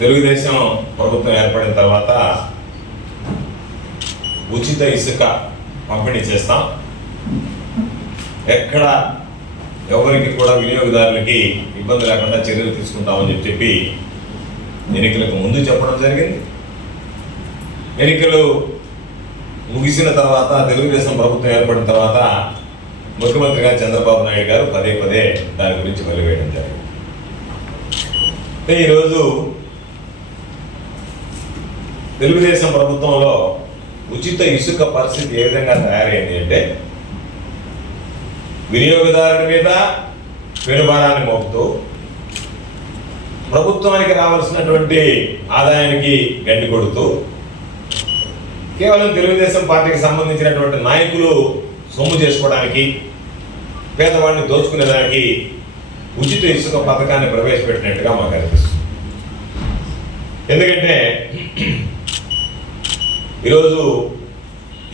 తెలుగుదేశం ప్రభుత్వం ఏర్పడిన తర్వాత ఉచిత ఇసుక పంపిణీ చేస్తాం. ఎక్కడ ఎవరికి కూడా వినియోగదారులకి ఇబ్బంది లేకుండా చర్యలు తీసుకుంటామని చెప్పి చెప్పి ఎన్నికలకు ముందు చెప్పడం జరిగింది. ఎన్నికలు ముగిసిన తర్వాత తెలుగుదేశం ప్రభుత్వం ఏర్పడిన తర్వాత ముఖ్యమంత్రిగా చంద్రబాబు నాయుడు గారు పదే పదే దాని గురించి వెలువేయడం జరిగింది. ఈరోజు తెలుగుదేశం ప్రభుత్వంలో ఉచిత ఇసుక పరిస్థితి ఏ విధంగా తయారైంది అంటే వినియోగదారుడి మీద పెనుభారాన్ని మోపుతూ ప్రభుత్వానికి రావాల్సినటువంటి ఆదాయానికి గండి కొడుతూ కేవలం తెలుగుదేశం పార్టీకి సంబంధించినటువంటి నాయకులు సొమ్ము చేసుకోవడానికి పేదవాడిని దోచుకునేదానికి ఉచిత ఇసుక పథకాన్ని ప్రవేశపెట్టినట్టుగా మాకు అనిపిస్తుంది. ఎందుకంటే ఈరోజు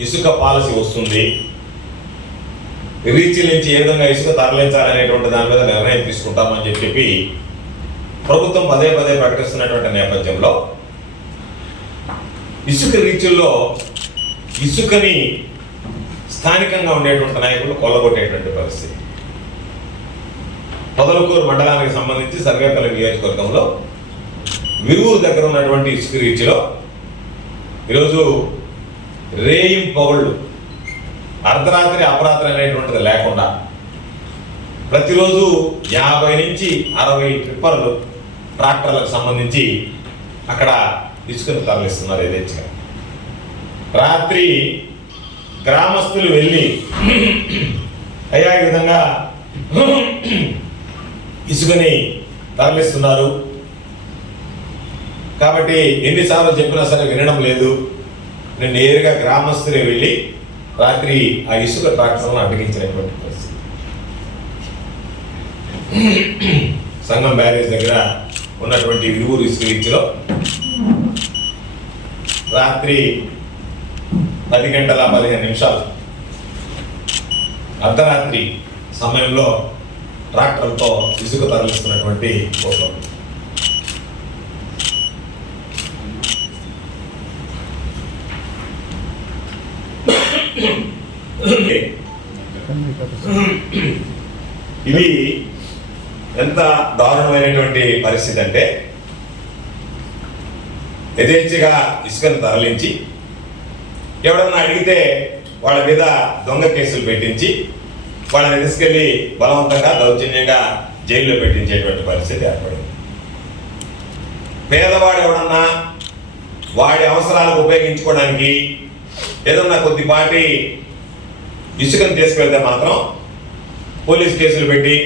ఇసుక పాలసీ వస్తుంది. రీచ్ నుంచి ఏ విధంగా ఇసుక తరలించాలనేటువంటి దాని మీద నిర్ణయం తీసుకుంటామని చెప్పి ప్రభుత్వం పదే పదే ప్రకటిస్తున్నటువంటి నేపథ్యంలో ఇసుక రీచుల్లో ఇసుకని స్థానికంగా ఉండేటువంటి నాయకులు కొల్లగొట్టేటువంటి పరిస్థితి. పొదలకూరు మండలానికి సంబంధించి సర్వేపల్లి నియోజకవర్గంలో విరువురు దగ్గర ఉన్నటువంటి ఇసుక రీచ్లో ఈరోజు రేయిం పౌళ్ళు అర్ధరాత్రి అపరాత్రి అనేటువంటిది లేకుండా ప్రతిరోజు యాభై నుంచి అరవై ట్రిప్పర్లు ట్రాక్టర్లకు సంబంధించి అక్కడ ఇసుకను తరలిస్తున్నారు ఏదైతే రాత్రి గ్రామస్తులు వెళ్ళి అయ్యా ఈ విధంగా ఇసుకని తరలిస్తున్నారు. కాబట్టి ఎన్నిసార్లు చెప్పినా సరే వినడం లేదు. నేను నేరుగా గ్రామస్తులే వెళ్ళి రాత్రి ఆ ఇసుక ట్రాక్టర్లను అడ్డగించినటువంటి పరిస్థితి. సంగం బ్యారేజ్ దగ్గర ఉన్నటువంటి విరువురు ఇసుక రీచ్లో రాత్రి పది గంటల పదిహేను నిమిషాలు అర్ధరాత్రి సమయంలో ట్రాక్టర్తో ఇసుక తరలిస్తున్నటువంటి ఫోటో ఇది ఎంత దారుణమైనటువంటి పరిస్థితి అంటే యథేచ్ఛగా ఇసుకను తరలించి ఎవడన్నా అడిగితే వాళ్ళ మీద దొంగ కేసులు పెట్టించి వాళ్ళని తీసుకెళ్ళి బలవంతంగా దౌర్జన్యంగా జైల్లో పెట్టించేటువంటి పరిస్థితి ఏర్పడింది. పేదవాడు ఎవడన్నా వాడి అవసరాలకు ఉపయోగించుకోవడానికి ఏదన్నా కొద్దిపాటి ఇసుకను తీసుకెళ్తే మాత్రం పోలీస్ కేసులు పెట్టి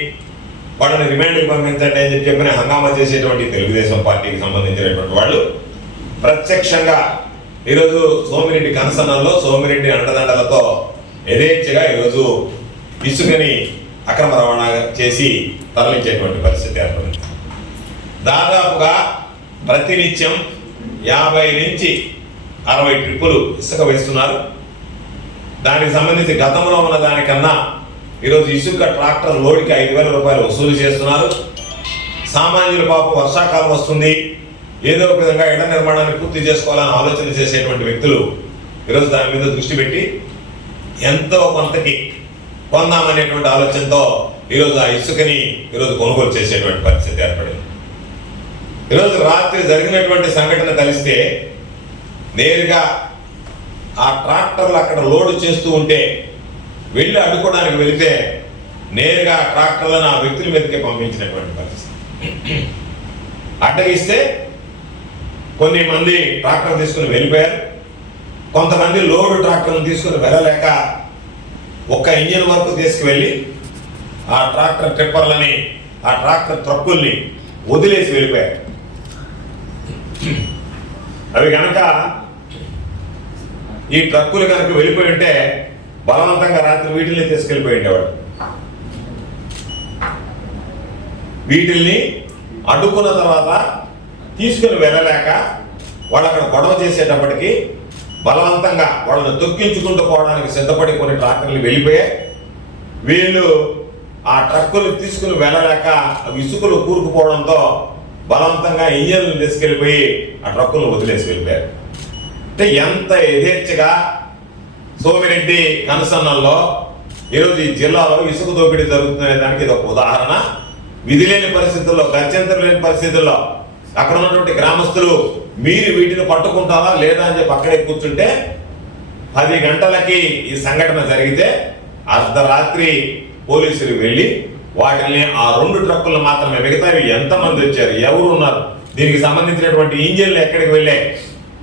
వాళ్ళని రిమాండ్కి పంపించండి అని చెప్పి చెప్పిన హంగామా చేసేటువంటి తెలుగుదేశం పార్టీకి సంబంధించినటువంటి వాళ్ళు ప్రత్యక్షంగా ఈరోజు సోమిరెడ్డి కనసనంలో సోమిరెడ్డి అండదండలతో యథేచ్ఛగా ఈరోజు ఇసుకని అక్రమ రవాణా చేసి తరలించేటువంటి పరిస్థితి ఏర్పడింది. దాదాపుగా ప్రతినిత్యం యాభై నుంచి అరవై ట్రిప్పులు ఇసుక వేస్తున్నారు. దానికి సంబంధించి గతంలో ఉన్న దానికన్నా ఈరోజు ఇసుక ట్రాక్టర్ లోడ్కి ఐదు వేల రూపాయలు వసూలు చేస్తున్నారు. సామాన్యుల పాపం వర్షాకాలం వస్తుంది. ఏదో ఒక విధంగా ఇళ్ళ నిర్మాణాన్ని పూర్తి చేసుకోవాలని ఆలోచన చేసేటువంటి వ్యక్తులు ఈరోజు దాని మీద దృష్టి పెట్టి ఎంతో కొంతకి కొందామనేటువంటి ఆలోచనతో ఈరోజు ఆ ఇసుకని ఈరోజు కొనుగోలు చేసేటువంటి పరిస్థితి ఏర్పడింది. ఈరోజు రాత్రి జరిగినటువంటి సంఘటన కలిస్తే నేరుగా ఆ ట్రాక్టర్లు అక్కడ లోడ్ చేస్తూ ఉంటే వెళ్ళి అడ్డుకోవడానికి వెళితే నేరుగా ఆ ట్రాక్టర్లను ఆ వ్యక్తుల మీదకే పంపించినటువంటి పరిస్థితి. అడ్డగిస్తే కొన్ని మంది ట్రాక్టర్ తీసుకుని వెళ్ళిపోయారు. కొంతమంది లోడు ట్రాక్టర్ను తీసుకుని వెళ్ళలేక ఒక్క ఇంజిన్ వరకు తీసుకువెళ్ళి ఆ ట్రాక్టర్ ట్రిప్పర్లని ఆ ట్రాక్టర్ ట్రక్కుల్ని వదిలేసి వెళ్ళిపోయారు. అవి కనుక ఈ ట్రక్కులు కనుక వెళ్ళిపోయి ఉంటే బలవంతంగా రాత్రి వీటిల్ని తీసుకెళ్ళిపోయి ఉండేవాడు. వీటిల్ని అడ్డుకున్న తర్వాత తీసుకుని వెళ్ళలేక వాళ్ళు అక్కడ గొడవ చేసేటప్పటికి బలవంతంగా వాళ్ళని తొక్కించుకుంటూ పోవడానికి సిద్ధపడి కొన్ని ట్రాక్టర్లు వెళ్ళిపోయాయి. వీళ్ళు ఆ ట్రక్కులు తీసుకుని వెళ్ళలేక అవి ఇసుకలు కూరుకుపోవడంతో బలవంతంగా ఇంజన్లు తీసుకెళ్ళిపోయి ఆ ట్రక్కులను వదిలేసి వెళ్ళిపోయారు. అంటే ఎంత యథేచ్ఛగా సోమిరెడ్డి కనుసన్నల్లో ఈరోజు ఈ జిల్లాలో ఇసుక దోపిడీ జరుగుతున్న దానికి ఇది ఒక ఉదాహరణ. విధి లేని పరిస్థితుల్లో గత్యంతరం లేని పరిస్థితుల్లో అక్కడ ఉన్నటువంటి గ్రామస్తులు మీరు వీటిని పట్టుకుంటారా లేదా అని చెప్పి అక్కడే కూర్చుంటే పది గంటలకి ఈ సంఘటన జరిగితే అర్ధరాత్రి పోలీసులు వెళ్ళి వాటిని ఆ రెండు ట్రక్కులు మాత్రమే మిగతావి ఎంతమంది వచ్చారు ఎవరు ఉన్నారు దీనికి సంబంధించినటువంటి ఇంజన్లు ఎక్కడికి వెళ్ళాయి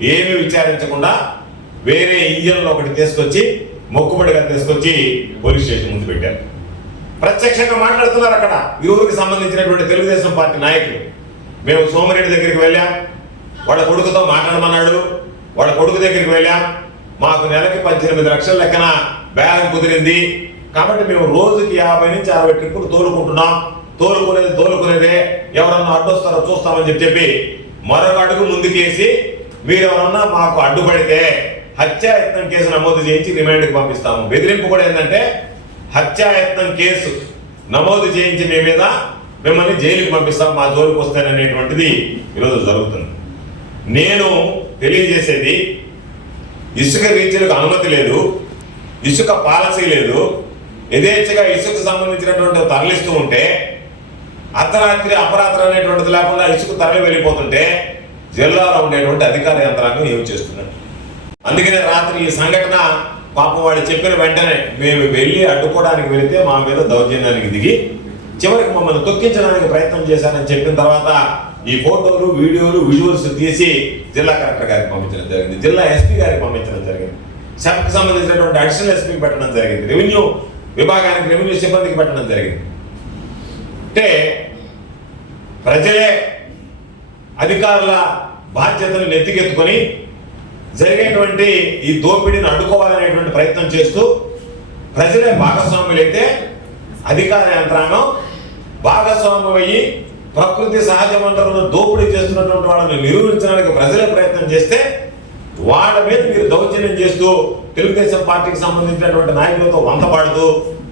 ఏమీ విచారించకుండా వేరే ఇంజన్లో ఒకటి తీసుకొచ్చి మొక్కుబడిగా తీసుకొచ్చి పోలీస్ స్టేషన్ ముందు పెట్టారు. ప్రత్యక్షంగా మాట్లాడుతున్నారు అక్కడ. ఈ ఊరికి సంబంధించినటువంటి తెలుగుదేశం పార్టీ నాయకులు. మేము సోమరెడ్డి దగ్గరికి వెళ్ళాం. వాళ్ళ కొడుకుతో మాట్లాడమన్నాడు. వాళ్ళ కొడుకు దగ్గరికి వెళ్ళాం. మాకు నెలకి పద్దెనిమిది లక్షల లెక్కన బేరం కుదిరింది. కాబట్టి మేము రోజుకి యాభై నుంచి అరవై ట్రిప్పులు తోలుకుంటున్నాం. తోలుకునేది తోలుకునేదే. ఎవరన్నా అడ్డొస్తారో చూస్తామని చెప్పి చెప్పి మరొక అడుగు ముందుకేసి మీరేమన్నా మాకు అడ్డుపడితే హత్యాయత్నం కేసు నమోదు చేయించి రిమాండ్కి పంపిస్తాము. బెదిరింపు కూడా ఏంటంటే హత్యాయత్నం కేసు నమోదు చేయించి మీ మీద మిమ్మల్ని జైలుకి పంపిస్తాం మా జోలికి వస్తాననేటువంటిది ఈరోజు జరుగుతుంది. నేను తెలియజేసేది ఇసుక రీచ్లకు అనుమతి లేదు ఇసుక పాలసీ లేదు. యథేచ్ఛగా ఇసుకు సంబంధించినటువంటి తరలిస్తూ ఉంటే అర్ధరాత్రి అపరాత్రి అనేటువంటిది లేకుండా ఇసుక తరలి వెళ్ళిపోతుంటే జిల్లాలో ఉండేటువంటి అధికార యంత్రాంగం ఏమి చేస్తున్నాడు అందుకనే రాత్రి ఈ సంఘటన పాపం వాడు చెప్పిన వెంటనే మేము వెళ్ళి అడ్డుకోవడానికి వెళితే మా మీద దౌర్జన్యానికి దిగి చివరికి మమ్మల్ని తొక్కించడానికి ప్రయత్నం చేశారని చెప్పిన తర్వాత ఈ ఫోటోలు వీడియోలు విజువల్స్ తీసి జిల్లా కలెక్టర్ గారికి పంపించడం జరిగింది. జిల్లా ఎస్పీ గారికి పంపించడం జరిగింది. శాఖకు సంబంధించినటువంటి అడిషనల్ ఎస్పీకి పెట్టడం జరిగింది. రెవెన్యూ విభాగానికి రెవెన్యూ సిబ్బందికి పెట్టడం జరిగింది. అంటే ప్రజలే అధికారుల బాధ్యతను నెత్తికెత్తుకొని జరిగేటువంటి ఈ దోపిడీని అడ్డుకోవాలనేటువంటి ప్రయత్నం చేస్తూ ప్రజలే భాగస్వాములైతే అధికార యంత్రాంగం భాగస్వామ్యమయ్యి ప్రకృతి సహజ వనరులను దోపిడీ చేస్తున్నటువంటి వాళ్ళని నిరూపించడానికి ప్రజలే ప్రయత్నం చేస్తే వాళ్ళ మీద మీరు దౌర్జన్యం చేస్తూ తెలుగుదేశం పార్టీకి సంబంధించినటువంటి నాయకులతో వంతపాడుతూ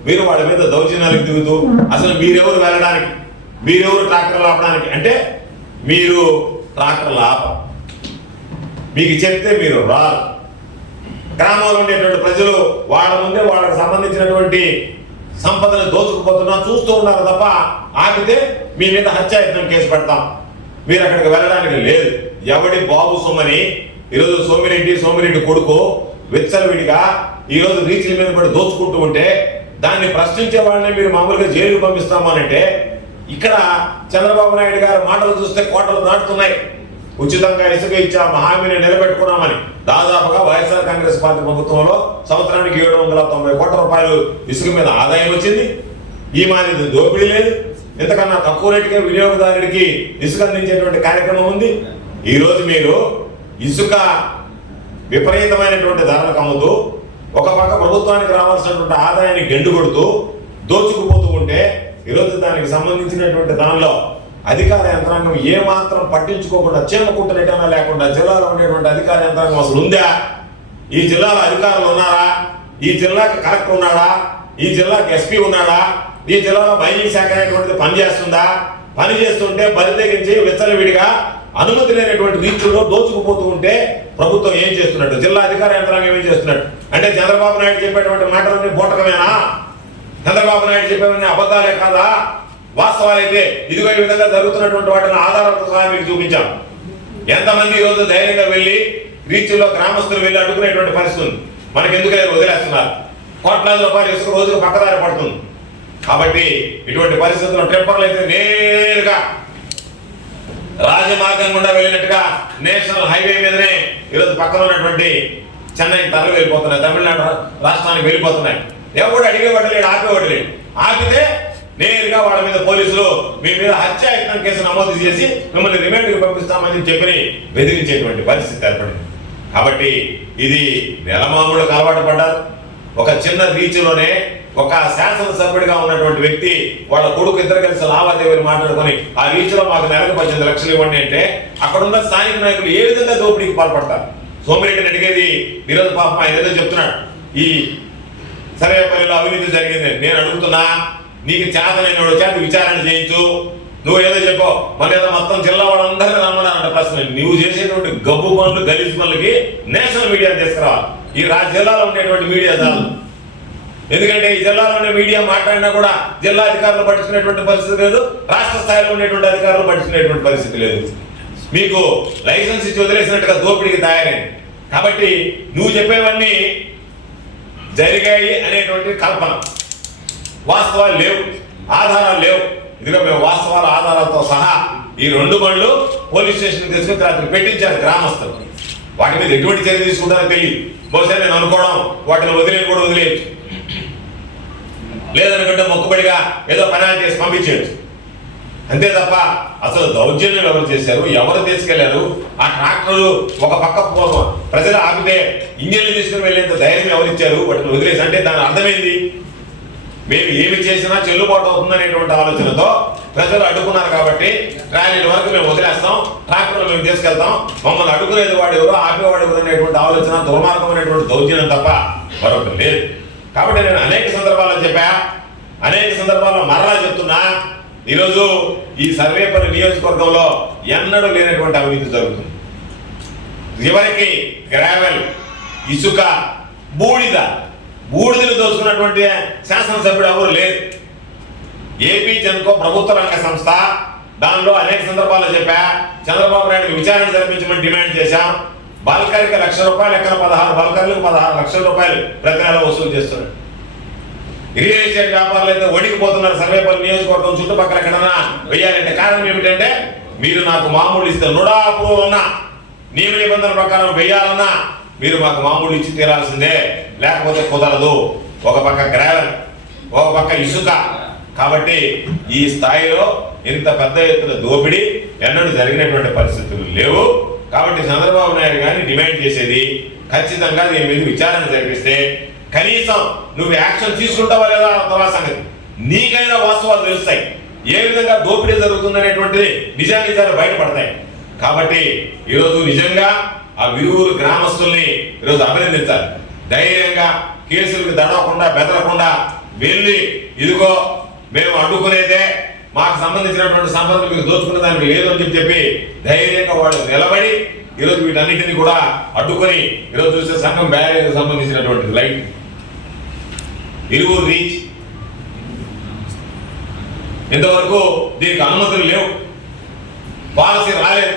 మీరు వాళ్ళ మీద దౌర్జన్యాలకు దిగుతూ అసలు మీరెవరు వెళ్ళడానికి? మీరెవరు ట్రాక్టర్లు ఆపడానికి? అంటే మీరు ట్రాక్టర్లు ఆప మీకు చెప్తే మీరు రారు. గ్రామంలో ఉండేటువంటి ప్రజలు వాళ్ళ ముందే వాళ్ళకి సంబంధించినటువంటి సంపదను దోచుకుపోతున్నా చూస్తూ ఉన్నారు తప్ప ఆపితే మీ మీద హత్యాయత్నం కేసు పెడతాం. మీరు అక్కడికి వెళ్ళడానికి లేదు. ఎవడి బాబు సొమ్మని ఈరోజు సోమిరెడ్డి సోమిరెడ్డి కొడుకు విచ్చలవిడిగా ఈరోజు రీచ్ల మీద పడి దోచుకుంటూ ఉంటే దాన్ని ప్రశ్నించే వాళ్ళని మీరు మామూలుగా జైలుకు పంపిస్తాము ఇక్కడ చంద్రబాబు నాయుడు గారు మాటలు చూస్తే కోటలు దాటుతున్నాయి. ఉచితంగా ఇసుక ఇచ్చా హామీని నిలబెట్టుకున్నామని. దాదాపుగా వైఎస్ఆర్ కాంగ్రెస్ పార్టీ ప్రభుత్వంలో సంవత్సరానికి ఏడు వందల తొంభై కోట్ల రూపాయలు ఇసుక మీద ఆదాయం వచ్చింది. ఈ మాదిరి దోపిడీ లేదు. ఇంతకన్నా తక్కువ రేటుకే వినియోగదారుడికి ఇసుక అందించేటువంటి కార్యక్రమం ఉంది. ఈరోజు మీరు ఇసుక విపరీతమైనటువంటి ధరలకు అమ్ముతూ ఒక పక్క ప్రభుత్వానికి రావాల్సినటువంటి ఆదాయాన్ని గెండు కొడుతూ దోచుకుపోతూ ఉంటే ఈరోజు దానికి సంబంధించినటువంటి దానిలో అధికార యంత్రాంగం ఏ మాత్రం పట్టించుకోకుండా చీమ లేకుండా జిల్లాలో ఉండేటువంటి అధికార యంత్రాంగం అసలు ఉందా? ఈ జిల్లాలో అధికారులు ఉన్నారా? ఈ జిల్లాకి కలెక్టర్ ఉన్నాడా? ఈ జిల్లాకి ఎస్పీ ఉన్నాడా? ఈ జిల్లాలో మైనింగ్ శాఖ అనేటువంటిది పనిచేస్తుందా? పని చేస్తుంటే బరి తెగించి విచ్చలవిడిగా అనుమతి లేనటువంటి రీతుల్లో దోచుకుపోతూ ఉంటే ప్రభుత్వం ఏం చేస్తున్నట్టు? జిల్లా అధికార యంత్రాంగం ఏం చేస్తున్నట్టు? అంటే చంద్రబాబు నాయుడు చెప్పేటువంటి మాటలన్నీ బూటకమేనా? చంద్రబాబు నాయుడు చెప్పేవన్నీ అబద్ధాలే కాదా? వాస్తవాలైతే ఇదిగో ఈ విధంగా జరుగుతున్నటువంటి వాటిని ఆధారాలతో సహా మీకు చూపించాం. ఎంతమంది ఈరోజు రోజు ధైర్యంగా వెళ్ళి రీచ్లో గ్రామస్తులు వెళ్ళి అడుగునేటువంటి పరిస్థితి ఉంది. మనకి ఎందుకు లేదు వదిలేస్తున్నారు? కోట్లాది రూపాయలు ఇసుక రోజుకు పక్కదారి పడుతుంది. కాబట్టి ఇటువంటి పరిస్థితుల్లో టెంపర్లు అయితే నేరుగా రాజమార్గం గుండా వెళ్ళినట్టుగా నేషనల్ హైవే మీదనే ఈరోజు పక్కన ఉన్నటువంటి చెన్నై తరలి వెళ్ళిపోతున్నాయి. తమిళనాడు రాష్ట్రానికి వెళ్ళిపోతున్నాయి. ఎవడు అడిగేవాడు లేడు ఆపేవాడు లేడు. ఆపితే నేరుగా వాళ్ళ మీద పోలీసులు మీ మీద హత్యాయత్నం కేసు నమోదు చేసి మిమ్మల్ని రిమాండ్కి పంపిస్తామని చెప్పి బెదిరించేటువంటి పరిస్థితి ఏర్పడింది. కాబట్టి ఇది నెలమామూలకు అలవాటు పడ్డారు. ఒక చిన్న రీచ్లోనే ఒక శాసనసభ్యుడిగా ఉన్నటువంటి వ్యక్తి వాళ్ళ కొడుకు ఇద్దరు కలిసి లావాదేవీలు మాట్లాడుకొని ఆ రీచ్లో మాకు నెలకు పద్దెనిమిది లక్షలు ఇవ్వండి అంటే అక్కడ ఉన్న స్థానిక నాయకులు ఏ విధంగా దోపిడీకి పాల్పడతారు? సోమిరెడ్డిని అడిగేది ఈరోజు పాప ఏదో చెప్తున్నాడు. ఈ సరేపల్లిలో అవినీతి జరిగింది. నేను అడుగుతున్నా నీకు చేతనైనడు చేత విచారణ చేయించు. నువ్వు ఏదో చెప్పో. మన ఏదో మొత్తం జిల్లా వాళ్ళందరినీ రమ్మన్నారంట ప్రశ్న నువ్వు చేసేటువంటి గబ్బు పనులు గలీజ్ పనులకి నేషనల్ మీడియా తీసుకురావాలి. ఈ రా జిల్లాలో ఉండేటువంటి మీడియా చాలు. ఎందుకంటే ఈ జిల్లాలో ఉండే మీడియా మాట్లాడినా కూడా జిల్లా అధికారులు పట్టించుకునేటువంటి పరిస్థితి లేదు. రాష్ట్ర స్థాయిలో ఉండేటువంటి అధికారులు పట్టించుకునేటువంటి పరిస్థితి లేదు. మీకు లైసెన్స్ ఇచ్చి వదిలేసినట్టుగా దోపిడీకి తయారైంది. కాబట్టి నువ్వు చెప్పేవన్నీ జరిగాయి అనేటువంటి కల్పన. వాస్తవాలు లేవు ఆధారాలు లేవు. ఇదిగో మేము వాస్తవాల ఆధారాలతో సహా ఈ రెండు బండ్లు పోలీస్ స్టేషన్ తీసుకుని రాత్రి పెట్టించారు గ్రామస్తులు. వాటి మీద ఎటువంటి చర్య తీసుకుంటారో తెలియదు. బహుశా నేను అనుకోవడం వాటిని వదిలేని కూడా వదిలేయచ్చు. లేదనుకుంటే మొక్కుబడిగా ఏదో పెనాల్టీ చేసి పంపించేయచ్చు. అంతే తప్ప అసలు దౌర్జన్యం ఎవరు చేశారు? ఎవరు తీసుకెళ్ళారు? ఆ ట్రాక్టర్లు ఒక పక్క పో- ప్రజలు ఆపితే ఇంజన్లు తీసుకుని వెళ్ళేంత ధైర్యం ఎవరు ఇచ్చారు? వాటిని వదిలేసి అంటే దాని అర్థమైంది? మేము ఏమి చేసినా చెల్లుబాటు అవుతుందనేటువంటి ఆలోచనతో ప్రజలు అడ్డుకున్నారు కాబట్టి ట్రాలీల వరకు మేము వదిలేస్తాం ట్రాక్టర్లు మేము తీసుకెళ్తాం. మమ్మల్ని అడ్డుకునేది వాడు ఎవరు ఆపేవాడు ఎవరు అనేటువంటి ఆలోచన దుర్మార్గమైనటువంటి దౌర్జన్యం తప్ప మరొకటి లేదు. కాబట్టి నేను అనేక సందర్భాల్లో చెప్పా అనేక సందర్భాల్లో మరలా చెప్తున్నా ఈరోజు ఈ సర్వేపల్లి నియోజకవర్గంలో ఎన్నడూ లేనటువంటి అవినీతి జరుగుతుంది. చివరికి గ్రావెల్ ఇసుక బూడిద బూడిదలు దోసుకున్నటువంటి శాసనసభ్యుడు ఎవరు లేరు. ఏపీ జన్కో ప్రభుత్వ రంగ సంస్థ దానిలో అనేక సందర్భాల్లో చెప్పా చంద్రబాబు నాయుడు విచారణ జరిపించమని డిమాండ్ చేశాం. బాల్కరికి లక్ష రూపాయలు ఎక్కడ పదహారు బల్కర్లకు పదహారు లక్షల రూపాయలు ప్రతి నెల వసూలు చేస్తున్నాడు. రియల్ ఎస్టేట్ వ్యాపారులు అయితే వణికిపోతున్నారు. సర్వేపల్లి నియోజకవర్గం చుట్టుపక్కల ఎక్కడన్నా వేయాలంటే కారణం ఏమిటంటే మీరు నాకు మామూలు ఇస్తే నుడా అప్రూవల్ ఉన్నా నియమ నిబంధన ప్రకారం వేయాలన్నా మీరు మాకు మామూలు ఇచ్చి తీరాల్సిందే. లేకపోతే కుదరదు. ఒక పక్క గ్రావెల్ ఒక పక్క ఇసుక. కాబట్టి ఈ స్థాయిలో ఇంత పెద్ద ఎత్తున దోపిడీ ఎన్నడూ జరిగినటువంటి పరిస్థితులు లేవు. కాబట్టి చంద్రబాబు నాయుడు గారిని డిమాండ్ చేసేది ఖచ్చితంగా దీని మీద విచారణ జరిపిస్తే కనీసం నువ్వు యాక్షన్ తీసుకుంటావా లేదా తర్వాత సంగతి. నీకైనా వాస్తవాలు తెలుస్తాయి. ఏ విధంగా దోపిడీ జరుగుతుందనేటువంటిది నిజానిజాలు బయటపడతాయి. కాబట్టి ఈరోజు నిజంగా ఆ విరువురు గ్రామస్తుల్ని ఈరోజు అభినందించాలి. ధైర్యంగా కేసులకు దడవకుండా బెదరకుండా వెళ్ళి ఇదిగో మేము అడ్డుకునేదే మాకు సంబంధించినటువంటి సంపదలు మీకు దోచుకునే దానికి లేదు అని చెప్పి చెప్పి ధైర్యంగా వాళ్ళు నిలబడి ఈరోజు వీటన్నిటిని కూడా అడ్డుకొని ఈరోజు చూసే సంఘం బ్యారేజ్ సంబంధించినటువంటి లైట్ ఇరువురు రీచ్. ఇంతవరకు దీనికి అనుమతులు లేవు. పాలసీ రాలేదు.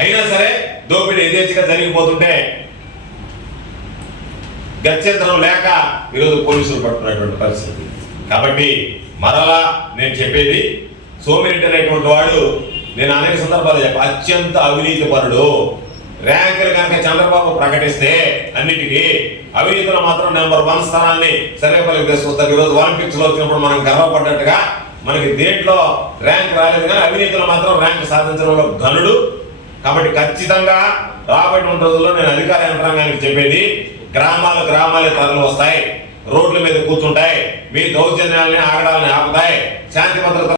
అయినా సరే దోపిడీ యథేచ్ఛగా జరిగిపోతుంటే గత్యంతరం లేక ఈరోజు పోలీసులు పట్టుకున్నటువంటి పరిస్థితి. కాబట్టి మరలా నేను చెప్పేది సోమిరెడ్డి అనేటువంటి వాడు నేను అనేక సందర్భాలు చెప్ప అత్యంత అవినీతి పరుడు. ర్యాంకులు కనుక చంద్రబాబు ప్రకటిస్తే అన్నిటికీ అవినీతిలో మాత్రం నెంబర్ వన్ స్థానాన్ని సర్వేపల్లికి తీసుకొస్తారు. ఈరోజు ఒలింపిక్స్లో వచ్చినప్పుడు మనం గర్వపడ్డట్టుగా మనకి దేంట్లో ర్యాంక్ రాలేదు కానీ అవినీతిలో మాత్రం ర్యాంక్ సాధించడంలో ఘనుడు. కాబట్టి ఖచ్చితంగా రాబోయే రోజుల్లో నేను అధికార యంత్రాంగానికి చెప్పేది గ్రామాలు గ్రామాలే తరలి వస్తాయి. రోడ్ల మీద కూర్చుంటాయి. మీ దౌర్జన్యాలని ఆగడాలని ఆపుతాయి. శాంతి భద్రత